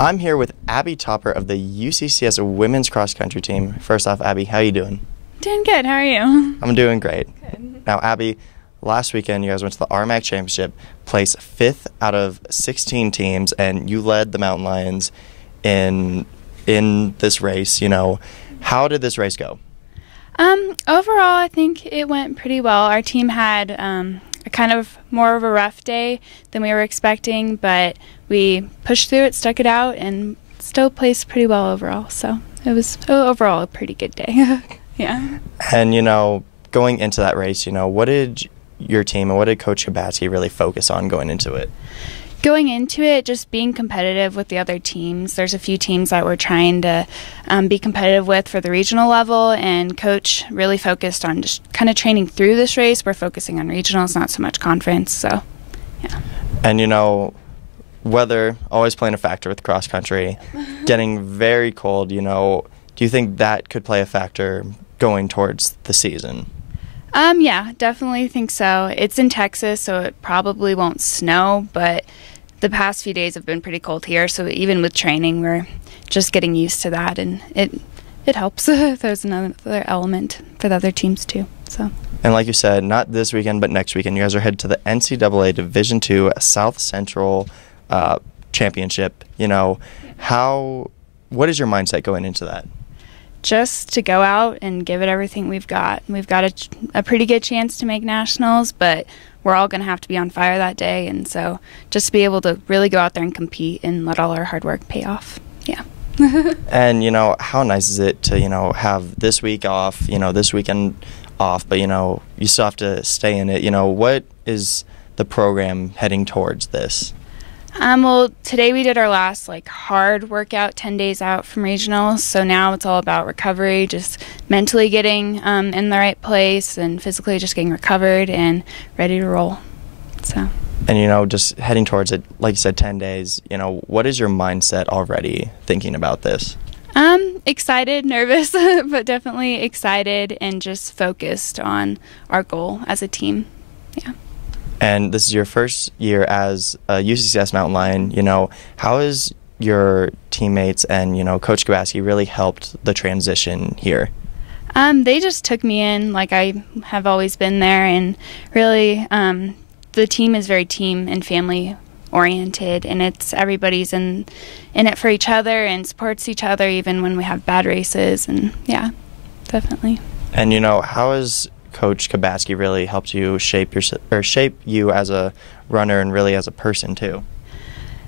I'm here with Abby Topper of the UCCS women's cross country team. First off, Abby, how you doing? Doing good. How are you? I'm doing great. Good. Now, Abby, last weekend you guys went to the RMAC Championship, placed 5th out of 16 teams, and you led the Mountain Lions in this race. How did this race go? Overall, I think it went pretty well. Our team had a kind of more of a rough day than we were expecting, but we pushed through it, stuck it out, and still placed pretty well overall. So it was overall a pretty good day. Yeah. And, going into that race, what did your team and what did Coach Kabatsky really focus on going into it? Going into it, just being competitive with the other teams. There's a few teams that we're trying to be competitive with for the regional level, and Coach really focused on just kind of training through this race. We're focusing on regionals, not so much conference, so yeah. And, weather always playing a factor with cross country, getting very cold, do you think that could play a factor going towards the season? Yeah, definitely think so. It's in Texas, so it probably won't snow, but the past few days have been pretty cold here, so even with training, we're just getting used to that, and it helps. There's another element for the other teams, too. So. And like you said, not this weekend, but next weekend, you guys are headed to the NCAA Division II South Central Championship. What is your mindset going into that? Just to go out and give it everything we've got. We've got a pretty good chance to make nationals, but we're all going to have to be on fire that day, and so just to be able to really go out there and compete and let all our hard work pay off. Yeah. And, how nice is it to, have this week off, this weekend off, but, you still have to stay in it. What is the program heading towards this? Well, today we did our last hard workout, 10 days out from regionals, so now it's all about recovery, just mentally getting in the right place and physically just getting recovered and ready to roll. So. And, just heading towards it, like you said, 10 days, what is your mindset already thinking about this? Excited, nervous, but definitely excited and just focused on our goal as a team. Yeah. And this is your first year as a UCCS Mountain Lion. How has your teammates and, Coach Kabatsky really helped the transition here? They just took me in like I have always been there, and really the team is very team and family oriented, and it's everybody's in it for each other and supports each other even when we have bad races, and yeah, definitely. And, how has Coach Kabatsky really helped you shape you as a runner and really as a person too?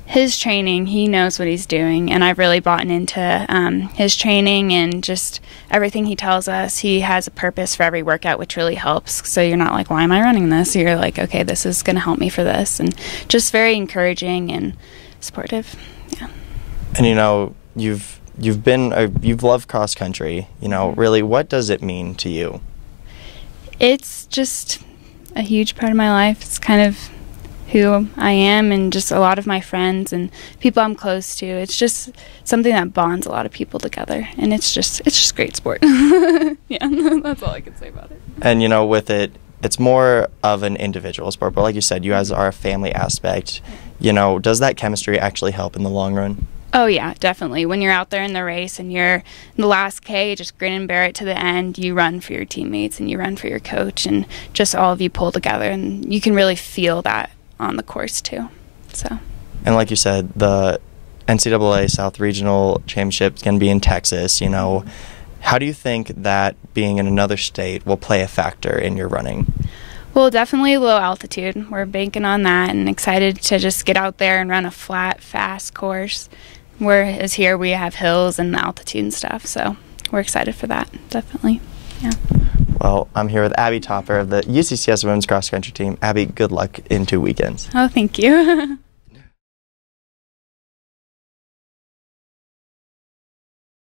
His training, he knows what he's doing, and I've really bought into his training and just everything he tells us. He has a purpose for every workout, which really helps. So you're not like, why am I running this? You're like, okay, this is going to help me for this, and just very encouraging and supportive. Yeah. And you've loved cross country. Really, what does it mean to you? It's just a huge part of my life. It's kind of who I am, and just a lot of my friends and people I'm close to. It's just something that bonds a lot of people together, and it's just great sport. Yeah, that's all I can say about it. And with it, it's more of an individual sport, but like you said, you guys are a family aspect. Does that chemistry actually help in the long run? Oh yeah, definitely. When you're out there in the race and you're in the last K, just grin and bear it to the end, you run for your teammates and you run for your coach, and just all of you pull together, and you can really feel that on the course too. So. And like you said, the NCAA South Regional Championship is going to be in Texas. How do you think that being in another state will play a factor in your running? Well, definitely low altitude. We're banking on that, and excited to just get out there and run a flat, fast course. Whereas here we have hills and altitude and stuff, so we're excited for that, definitely. Yeah. Well, I'm here with Abby Topper of the UCCS Women's Cross Country Team. Abby, good luck in 2 weekends. Oh, thank you.